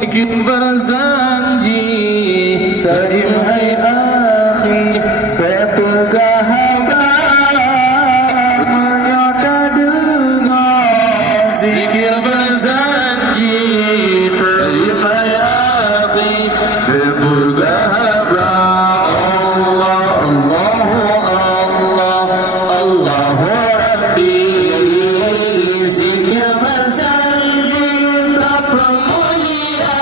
Kita berjanji Taim hai akhi berpegang habaq menyata dengar zikir berjanji Taim hai akhi berpegang habaq Allah Allah Allah Allahu Rabbi zikir berjanji tak mulia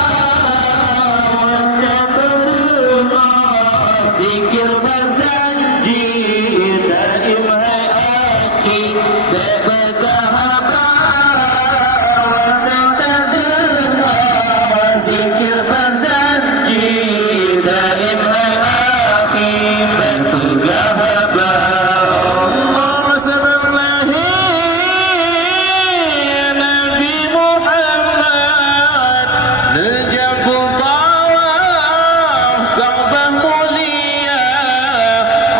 zikir berjanji taim hai akhi berpegang habaq tak dengar zikir berjanji taim hai akhi berpegang habaq Allahumma sallallahu Nabi Muhammad Najabul tawaf Ka'bah mulia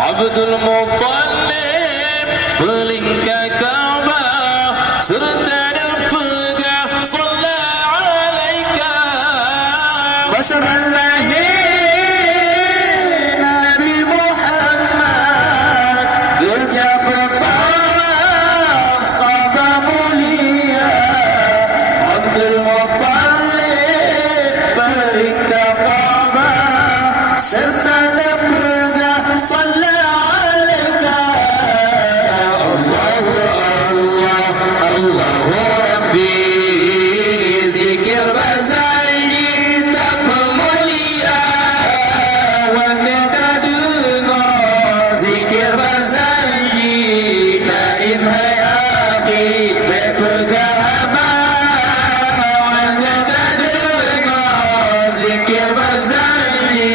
Abdul Muttalib Pelingkar Ka'bah serta dipegang Salla alaika Wasallallahi Nabi Muhammad Gejap tawaf Ka'bah mulia Abdul Muttalib Pelingkar Ka'bah serta dipegang Salla alaika Allahu Allah Allahu Rabbi zikir berjanji tak mulia wanita dengar zikir berjanji taim hai akhi berpegang habaq wanita dengar zikir berjanji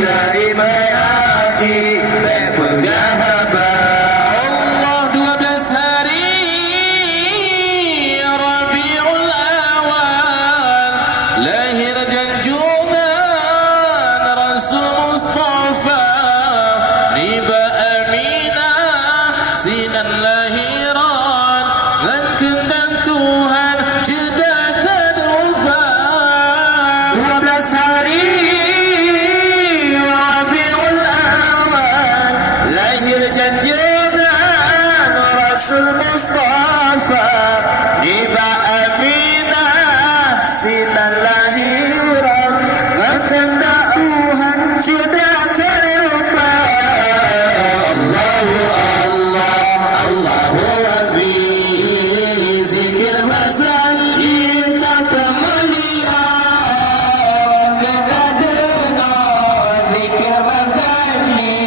taim hai akhi berpegang habaq Allah 12 hari Rabiul Awal lahir junjungan Rasul Mustafa Niba Aminah sinan lahiran dan kehendak Tuhan jeda terubah 12 hari Rabiul Awal lahir junjungan Rasul Mustafa Niba Aminah sinan lahiran kehendak Tuhan sudah terubah Allahu Allah Allahu Rabbi zikir berjanji tak mulia kita dengar zikir berjanji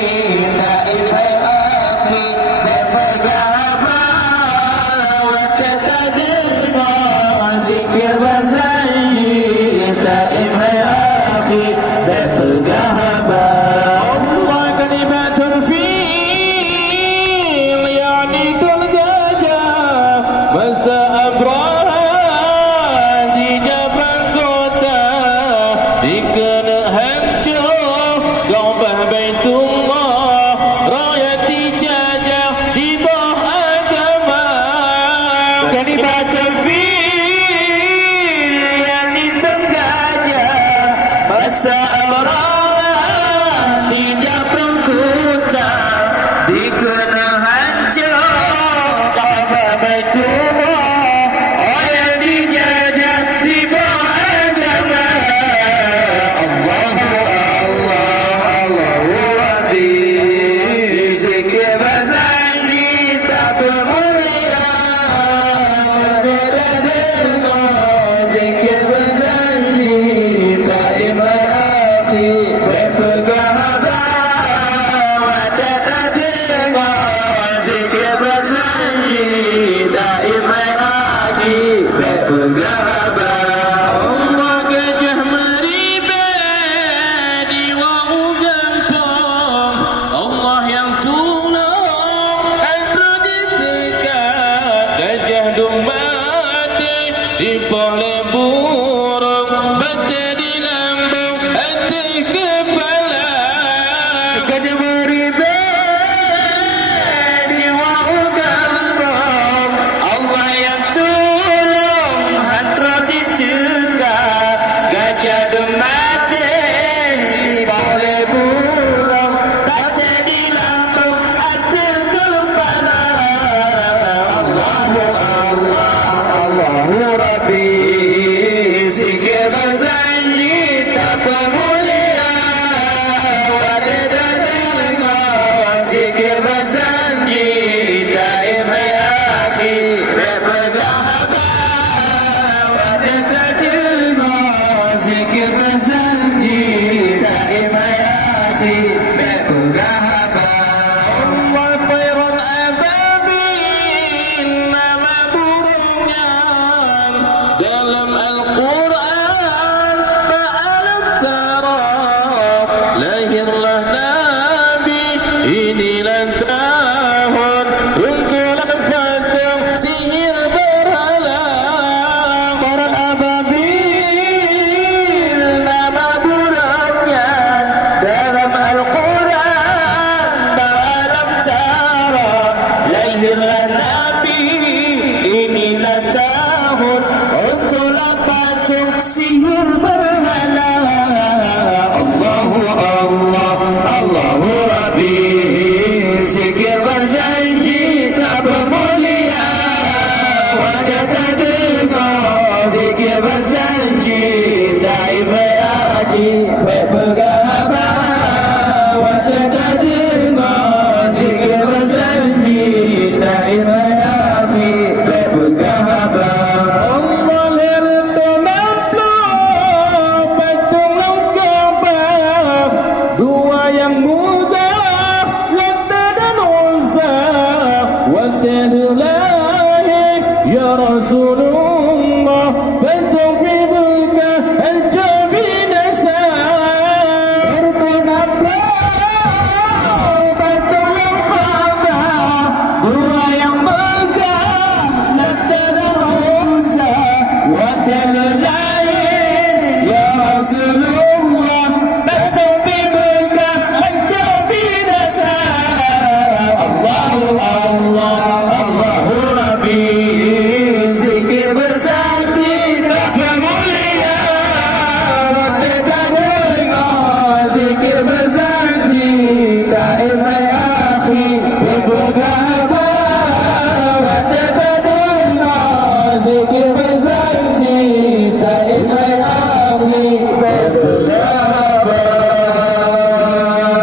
taim hai akhi berpegang habaq kita dengar zikir berjanji taim hai akhi berpegang habaq Allah kalimatun fil yani dul gajah masa Abraha di Jabal kota dikena hancur Kaabah Baitullah rakyat dijajah di bawah agama kalimatun fil yani dul gajah masa Abraha di Jabal kota dikena hancur Kaabah Baitullah orang dijajah di bawah agama Allahu Allah Allahu Rabbi zikir berjanji tak mulia kita dengar zikir berjanji taim hai akhi berpegang habaq kita dengar zikir berjanji taim hai akhi berpegang habaq Allah gajah meribah di wau gampong Allah yang tolong antara ditegak gajah domati di pole burung bata di lambung hati kepala gajah beribah di wau gampong Allah yang tolong hatra dicegah zikir berjanji daim ya akhi bergahaba Allah tayran ababil, nama burungnya dalam Al-Quran. Ba'alam tara, lahirlah Nabi, inilah tahun untuk patung sihir berhala. Quran ababil nama burungnya dalam Al-Quran. Ba'alam tara, lahirlah Nabi, inilah tahun untuklah patung sihir berhala. Allahu Allah, Allahu Rabbi, zikir berjanji tak bermulia, wajah tak dengar, zikir berjanji tak ibadah, bergahaba, wajah tak dengar, zikir berjanji tak ibadah, bergahaba. Allah terlampau patung Kaabah, dua yang muda, Lata dan Uzza. Wallahi ya Rasulullah, patung ibuka hancur binasa. Terlampau patung Kaabah, dua yang megah, Lata dan Uzza. Wallahi ya Rasulullah, patung ibuka hancur binasa. Allahu Allah, Allahu Rabbi, zikir bersanti tak bermulia, Rabbi tak dengar, zikir bersanti tak imai akhi bergahaba, Rabbi tak dengar, zikir bersanti tak imai akhi bergahaba.